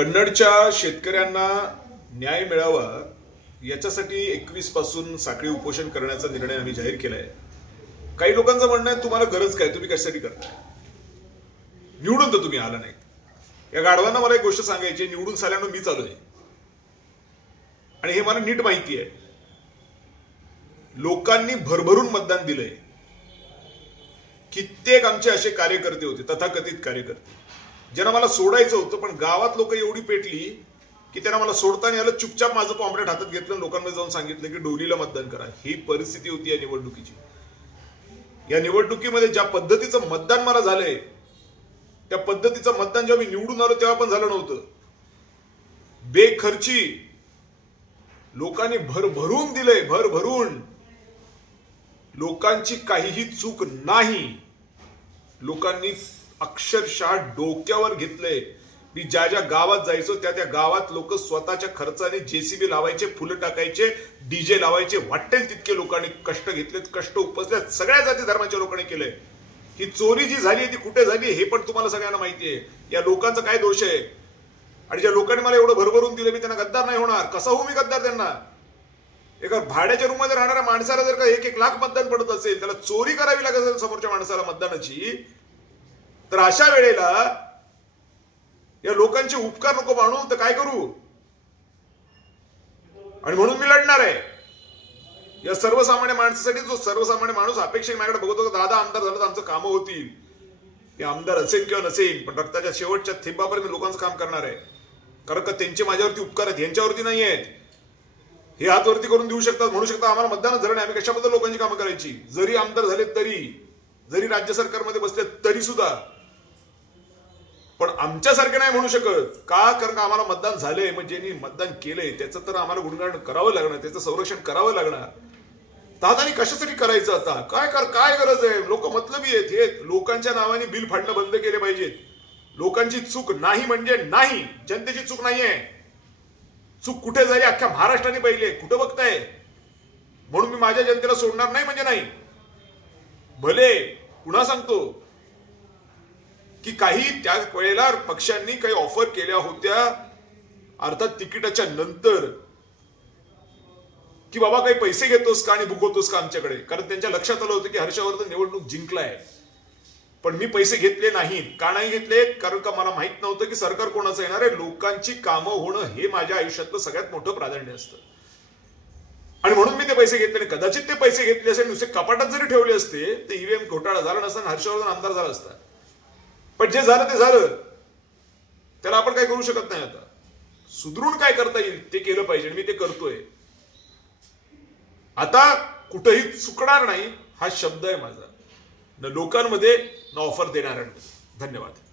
कन्नडच्या शेतकऱ्यांना न्याय मिळावा याच्यासाठी एकवीस पासून साखळी उपोषण करण्याचा निर्णय आम्ही जाहीर केलाय काही लोकांचं म्हणणं आहे तुम्हाला गरज काय तुम्ही कशासाठी करताय निवडून तर तुम्ही आला नाही या गाढवांना मला एक गोष्ट सांगायची निवडून झाल्यानं मी चालू आहे आणि हे मला नीट माहिती आहे लोकांनी भरभरून मतदान दिलंय कित्येक आमचे असे कार्यकर्ते होते तथाकथित कार्यकर्ते ज्यांना मला सोडायचं होतं पण गावात लोक एवढी पेटली की त्यांना मला सोडताना आलं चुपचाप माझं पॉम्पलेट हातात घेतलं लोकांमध्ये जाऊन सांगितलं की डोलीला मतदान करा ही परिस्थिती होती या निवडणुकीची या निवडणुकीमध्ये ज्या पद्धतीचं मतदान मला झालंय त्या पद्धतीचं मतदान जेव्हा मी निवडून आलो तेव्हा पण झालं नव्हतं बेखर्ची लोकांनी भरभरून दिले भरभरून लोकांची काहीही चूक नाही लोकांनी अक्षरशः डोक्यावर घेतले मी ज्या ज्या गावात जायचो त्या त्या गावात लोक स्वतःच्या खर्चाने जेसीबी लावायचे फुलं टाकायचे डीजे लावायचे वाटेल तितके लोकांनी कष्ट घेतलेत कष्ट उपसले सगळ्या जाती धर्माच्या लोकांनी केले ही चोरी जी झाली ती कुठे झाली हे पण तुम्हाला सगळ्यांना माहिती आहे या लोकांचा काय दोष आहे आणि ज्या लोकांनी मला एवढं भरभरून दिलं मी त्यांना गद्दार नाही होणार कसा होऊ मी गद्दार त्यांना एका भाड्याच्या रूममध्ये राहणाऱ्या माणसाला जर का एक एक लाख मतदान पडत असेल त्याला चोरी करावी लागत असेल समोरच्या माणसाला मतदानाची तर अशा वेळेला या लोकांचे उपकार नको मानू तर काय करू आणि म्हणून मी लढणार आहे या सर्वसामान्य माणसासाठी जो सर्वसामान्य माणूस अपेक्षा माझ्याकडे बघतो दादा आमदार झाला तर आमचं काम होतील ते आमदार असेल किंवा नसेल पण रक्ताच्या शेवटच्या थेंबापर्यंत लोकांचं काम करणार आहे कारण का त्यांचे माझ्यावरती उपकार आहेत यांच्यावरती नाही आहेत हे हातवरती करून देऊ शकतात म्हणू शकतात आम्हाला मतदान झालं नाही आम्ही कशाबद्दल लोकांची कामं करायची जरी आमदार झाले तरी जरी राज्य सरकारमध्ये बसले तरी सुद्धा पण आमच्यासारखे नाही म्हणू शकत का कारण आम्हाला मतदान झालंय मग ज्यांनी मतदान केलंय त्याचं तर आम्हाला गुणगान करावं लागणार त्याचं संरक्षण करावं लागणार दादानी कशासाठी करायचं आता काय कर काय गरज आहे लोक मतलबी आहेत हे लोकांच्या नावाने बिल फाडणं बंद केले पाहिजेत लोकांची चूक नाही म्हणजे नाही जनतेची चूक नाही आहे चूक कुठे झाली अख्ख्या महाराष्ट्राने पाहिले कुठं बघताय म्हणून मी माझ्या जनतेला सोडणार नाही म्हणजे नाही भले पुन्हा सांगतो की काही त्या वेळेला पक्षांनी काही ऑफर केल्या होत्या अर्थात तिकिटाच्या नंतर की बाबा काही पैसे घेतोस का आणि भुगवतोस का आमच्याकडे कारण त्यांच्या लक्षात आलं होतं की हर्षवर्धन निवडणूक जिंकलाय पण मी पैसे घेतले नाहीत का नाही घेतले कारण का मला माहित नव्हतं की सरकार कोणाचं येणार आहे लोकांची कामं होणं हे माझ्या आयुष्यातलं सगळ्यात मोठं प्राधान्य असतं आणि म्हणून मी ते पैसे घेतले नाही कदाचित ते पैसे घेतले असेल नुसते कपाटात जरी ठेवले असते तर ईव्हीएम e घोटाळा झाला नसता हर्षवर्धन आमदार झाला असता पण जे झालं ते झालं त्याला आपण काय करू शकत नाही आता सुधरून काय करता येईल ते केलं पाहिजे आणि मी ते करतोय आता कुठंही चुकणार नाही हा शब्द आहे माझा न लोकांमध्ये न ऑफर देणाऱ्यांमध्ये धन्यवाद